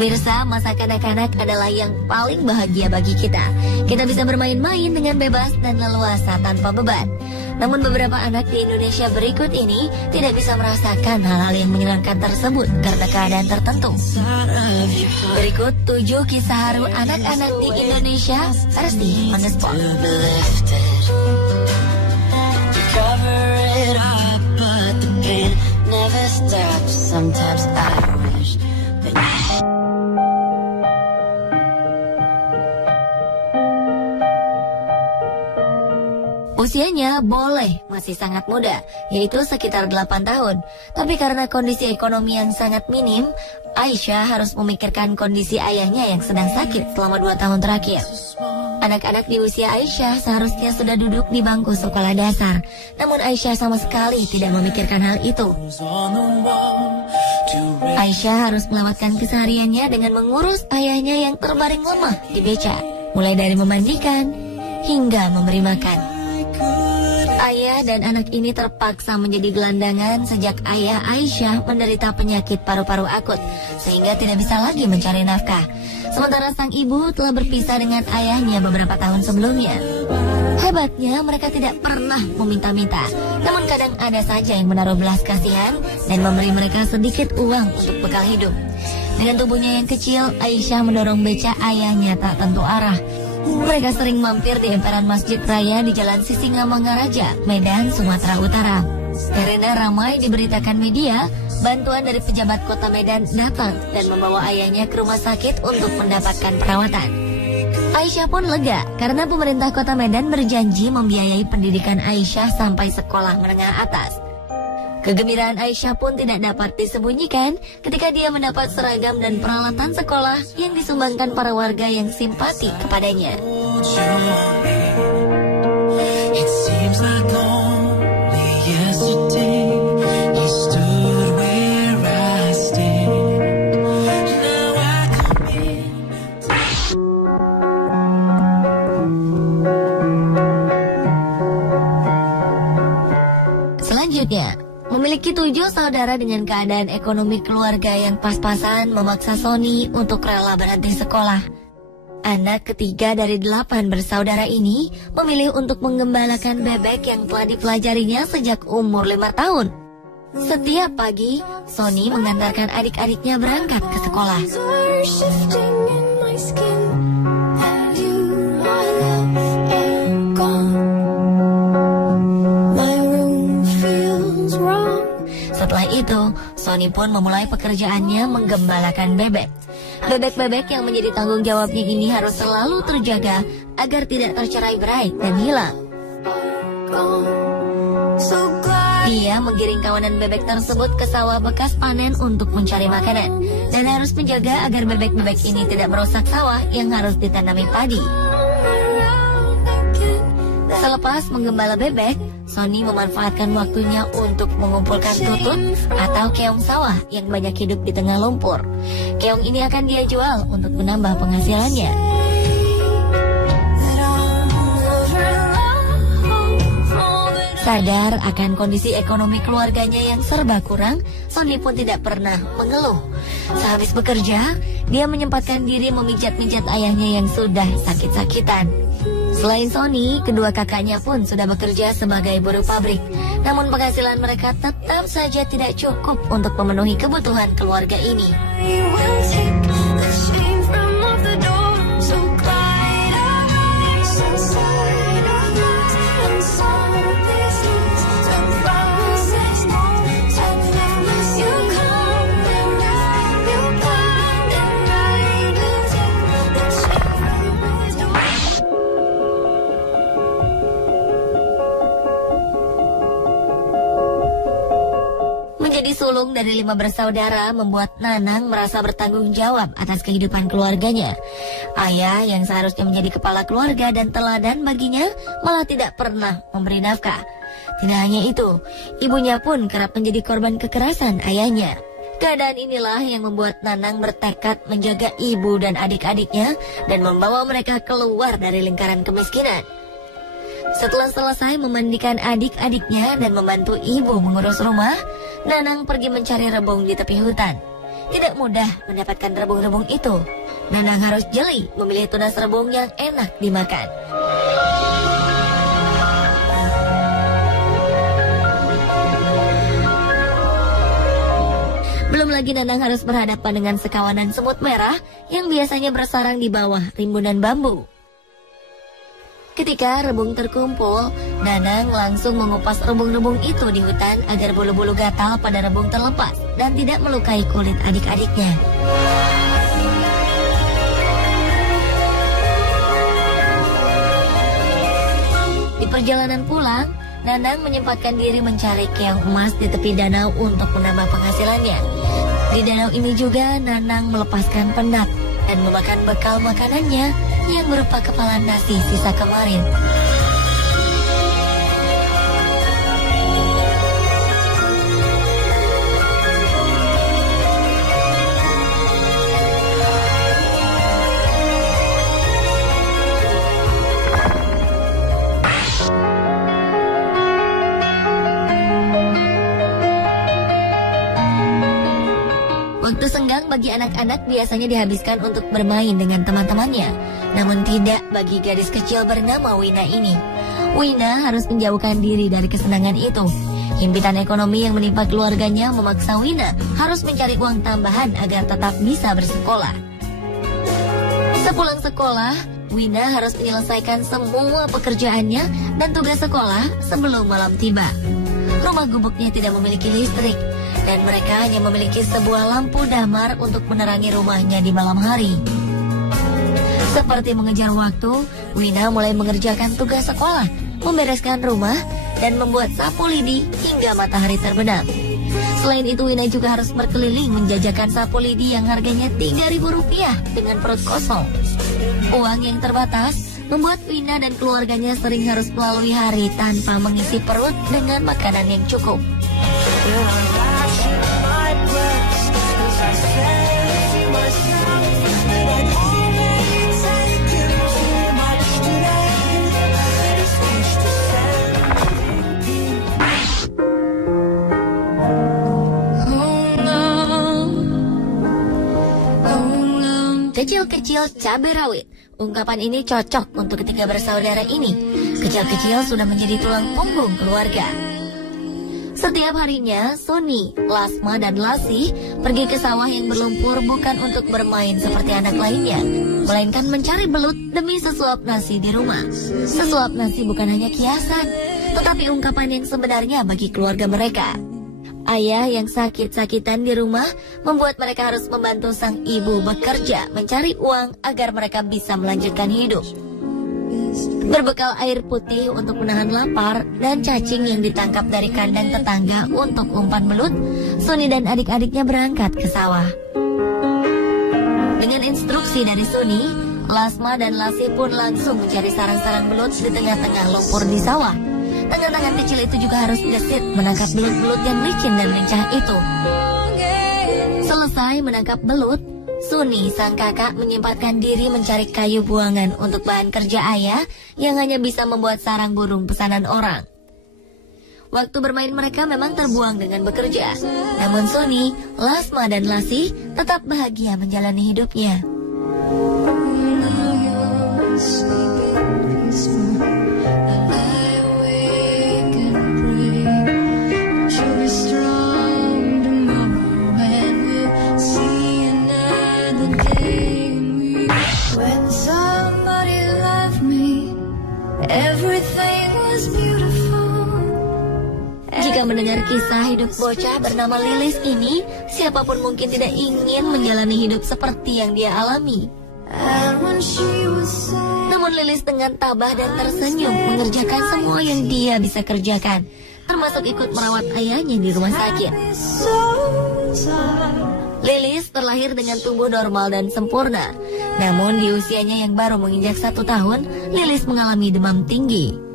Pemirsa, masa kanak-kanak adalah yang paling bahagia bagi kita. Kita bisa bermain-main dengan bebas dan leluasa tanpa beban. Namun beberapa anak di Indonesia berikut ini tidak bisa merasakan hal-hal yang menyenangkan tersebut karena keadaan tertentu. Berikut 7 kisah haru anak-anak di Indonesia versi on the spot. Usianya boleh masih sangat muda, yaitu sekitar 8 tahun. Tapi karena kondisi ekonomi yang sangat minim, Aisyah harus memikirkan kondisi ayahnya yang sedang sakit selama 2 tahun terakhir. Anak-anak di usia Aisyah seharusnya sudah duduk di bangku sekolah dasar. Namun Aisyah sama sekali tidak memikirkan hal itu. Aisyah harus melewatkan kesehariannya dengan mengurus ayahnya yang terbaring lemah di beca. Mulai dari memandikan hingga memberi makan. Ayah dan anak ini terpaksa menjadi gelandangan sejak ayah Aisyah menderita penyakit paru-paru akut, sehingga tidak bisa lagi mencari nafkah. Sementara sang ibu telah berpisah dengan ayahnya beberapa tahun sebelumnya. Hebatnya, mereka tidak pernah meminta-minta, namun kadang ada saja yang menaruh belas kasihan dan memberi mereka sedikit uang untuk bekal hidup. Dengan tubuhnya yang kecil, Aisyah mendorong beca ayahnya tak tentu arah. Mereka sering mampir di emperan Masjid Raya di Jalan Sisingamangaraja, Medan, Sumatera Utara. Karena ramai diberitakan media, bantuan dari pejabat kota Medan datang dan membawa ayahnya ke rumah sakit untuk mendapatkan perawatan. Aisyah pun lega karena pemerintah kota Medan berjanji membiayai pendidikan Aisyah sampai sekolah menengah atas. Kegembiraan Aisyah pun tidak dapat disembunyikan ketika dia mendapat seragam dan peralatan sekolah yang disumbangkan para warga yang simpati kepadanya. Selanjutnya, memiliki 7 saudara dengan keadaan ekonomi keluarga yang pas-pasan memaksa Sony untuk rela berhenti sekolah. Anak ketiga dari 8 bersaudara ini memilih untuk menggembalakan bebek yang telah dipelajarinya sejak umur 5 tahun. Setiap pagi, Sony mengantarkan adik-adiknya berangkat ke sekolah. Setelah itu, Sony pun memulai pekerjaannya menggembalakan bebek. Bebek-bebek yang menjadi tanggung jawabnya ini harus selalu terjaga agar tidak tercerai-berai dan hilang. Dia menggiring kawanan bebek tersebut ke sawah bekas panen untuk mencari makanan, dan harus menjaga agar bebek-bebek ini tidak merusak sawah yang harus ditanami padi. Selepas menggembala bebek, Sony memanfaatkan waktunya untuk mengumpulkan tutut atau keong sawah yang banyak hidup di tengah lumpur. Keong ini akan dia jual untuk menambah penghasilannya. Sadar akan kondisi ekonomi keluarganya yang serba kurang, Sony pun tidak pernah mengeluh. Sehabis bekerja, dia menyempatkan diri memijat-mijat ayahnya yang sudah sakit-sakitan. Selain Sony, kedua kakaknya pun sudah bekerja sebagai buruh pabrik. Namun penghasilan mereka tetap saja tidak cukup untuk memenuhi kebutuhan keluarga ini. Menjadi sulung dari 5 bersaudara membuat Nanang merasa bertanggung jawab atas kehidupan keluarganya. Ayah yang seharusnya menjadi kepala keluarga dan teladan baginya malah tidak pernah memberi nafkah. Tidak hanya itu, ibunya pun kerap menjadi korban kekerasan ayahnya. Keadaan inilah yang membuat Nanang bertekad menjaga ibu dan adik-adiknya dan membawa mereka keluar dari lingkaran kemiskinan. Setelah selesai memandikan adik-adiknya dan membantu ibu mengurus rumah, Nanang pergi mencari rebung di tepi hutan. Tidak mudah mendapatkan rebung-rebung itu. Nanang harus jeli memilih tunas rebung yang enak dimakan. Belum lagi Nanang harus berhadapan dengan sekawanan semut merah yang biasanya bersarang di bawah rimbunan bambu. Ketika rebung terkumpul, Nanang langsung mengupas rebung-rebung itu di hutan agar bulu-bulu gatal pada rebung terlepas dan tidak melukai kulit adik-adiknya. Di perjalanan pulang, Nanang menyempatkan diri mencari keong emas di tepi danau untuk menambah penghasilannya. Di danau ini juga Nanang melepaskan penat dan memakan bekal makanannya yang berupa kepala nasi sisa kemarin. Waktu senggang bagi anak-anak biasanya dihabiskan untuk bermain dengan teman-temannya. Namun tidak bagi gadis kecil bernama Wina ini. Wina harus menjauhkan diri dari kesenangan itu. Himpitan ekonomi yang menimpa keluarganya memaksa Wina harus mencari uang tambahan agar tetap bisa bersekolah. Sepulang sekolah, Wina harus menyelesaikan semua pekerjaannya dan tugas sekolah sebelum malam tiba. Rumah gubuknya tidak memiliki listrik, dan mereka hanya memiliki sebuah lampu damar untuk menerangi rumahnya di malam hari. Seperti mengejar waktu, Wina mulai mengerjakan tugas sekolah, membereskan rumah, dan membuat sapu lidi hingga matahari terbenam. Selain itu, Wina juga harus berkeliling menjajakan sapu lidi yang harganya Rp3.000 dengan perut kosong. Uang yang terbatas membuat Wina dan keluarganya sering harus melalui hari tanpa mengisi perut dengan makanan yang cukup. Kecil-kecil cabai rawit. Ungkapan ini cocok untuk ketiga bersaudara ini. Kecil-kecil sudah menjadi tulang punggung keluarga. Setiap harinya, Suni, Lasma, dan Lasih pergi ke sawah yang berlumpur bukan untuk bermain seperti anak lainnya, melainkan mencari belut demi sesuap nasi di rumah. Sesuap nasi bukan hanya kiasan, tetapi ungkapan yang sebenarnya bagi keluarga mereka. Ayah yang sakit-sakitan di rumah membuat mereka harus membantu sang ibu bekerja mencari uang agar mereka bisa melanjutkan hidup. Berbekal air putih untuk menahan lapar dan cacing yang ditangkap dari kandang tetangga untuk umpan belut, Suni dan adik-adiknya berangkat ke sawah. Dengan instruksi dari Suni, Lasma dan Lasih pun langsung mencari sarang-sarang belut di tengah-tengah lumpur di sawah. Tangan-tangan kecil itu juga harus gesit menangkap belut-belut yang licin dan lincah itu. Selesai menangkap belut, Suni, sang kakak, menyempatkan diri mencari kayu buangan untuk bahan kerja ayah yang hanya bisa membuat sarang burung pesanan orang. Waktu bermain mereka memang terbuang dengan bekerja. Namun Suni, Lasma, dan Lasih tetap bahagia menjalani hidupnya. Jika mendengar kisah hidup bocah bernama Lilis ini, siapapun mungkin tidak ingin menjalani hidup seperti yang dia alami. Namun Lilis dengan tabah dan tersenyum mengerjakan semua yang dia bisa kerjakan, termasuk ikut merawat ayahnya di rumah sakit. Lilis terlahir dengan tubuh normal dan sempurna. Namun di usianya yang baru menginjak 1 tahun, Lilis mengalami demam tinggi.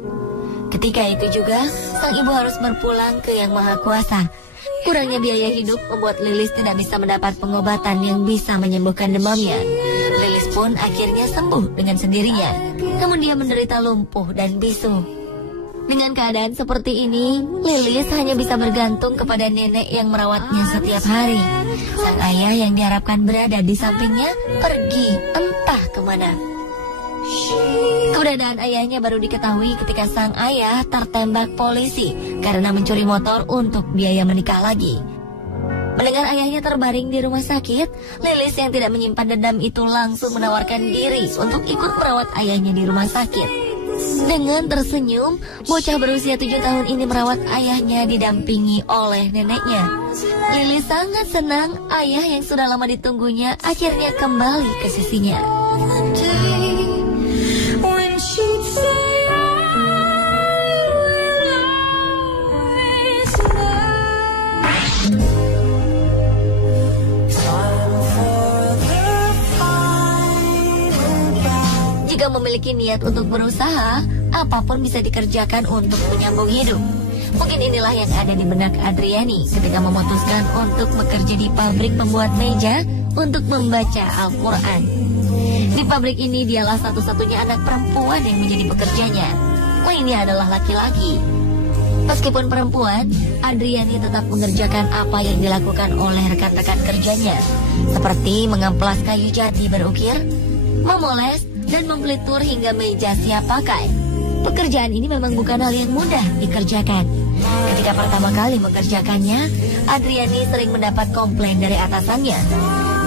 Ketika itu juga, sang ibu harus berpulang ke Yang Maha Kuasa. Kurangnya biaya hidup membuat Lilis tidak bisa mendapat pengobatan yang bisa menyembuhkan demamnya. Lilis pun akhirnya sembuh dengan sendirinya. Namun dia menderita lumpuh dan bisu. Dengan keadaan seperti ini, Lilis hanya bisa bergantung kepada nenek yang merawatnya setiap hari. Sang ayah yang diharapkan berada di sampingnya pergi entah kemana. Keberadaan ayahnya baru diketahui ketika sang ayah tertembak polisi karena mencuri motor untuk biaya menikah lagi. Mendengar ayahnya terbaring di rumah sakit, Lilis yang tidak menyimpan dendam itu langsung menawarkan diri untuk ikut merawat ayahnya di rumah sakit. Dengan tersenyum, bocah berusia 7 tahun ini merawat ayahnya didampingi oleh neneknya. Lilis sangat senang ayah yang sudah lama ditunggunya akhirnya kembali ke sisinya. Jika memiliki niat untuk berusaha, apapun bisa dikerjakan untuk menyambung hidup. Mungkin inilah yang ada di benak Adriani ketika memutuskan untuk bekerja di pabrik pembuat meja untuk membaca Al-Quran. Di pabrik ini dialah satu-satunya anak perempuan yang menjadi pekerjanya. Lainnya adalah laki-laki. Meskipun perempuan, Adriani tetap mengerjakan apa yang dilakukan oleh rekan-rekan kerjanya, seperti mengamplas kayu jati berukir, memoles, dan membelitur hingga meja siap pakai. Pekerjaan ini memang bukan hal yang mudah dikerjakan. Ketika pertama kali mengerjakannya, Adriani sering mendapat komplain dari atasannya.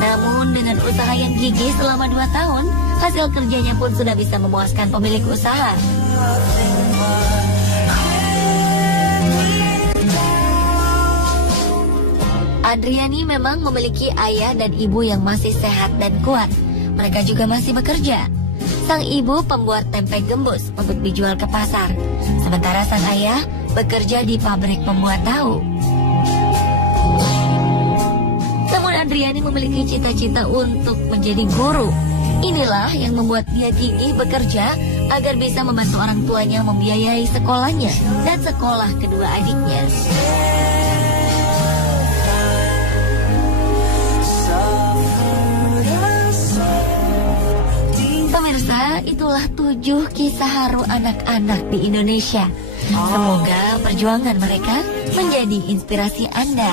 Namun dengan usaha yang gigih selama 2 tahun, hasil kerjanya pun sudah bisa memuaskan pemilik usaha. Adriani memang memiliki ayah dan ibu yang masih sehat dan kuat. Mereka juga masih bekerja. Sang ibu pembuat tempe gembus untuk dijual ke pasar, sementara sang ayah bekerja di pabrik pembuat tahu. Namun Adriani memiliki cita-cita untuk menjadi guru. Inilah yang membuat dia gigih bekerja agar bisa membantu orang tuanya membiayai sekolahnya dan sekolah kedua adiknya. Pemirsa, itulah 7 kisah haru anak-anak di Indonesia. Semoga perjuangan mereka menjadi inspirasi Anda.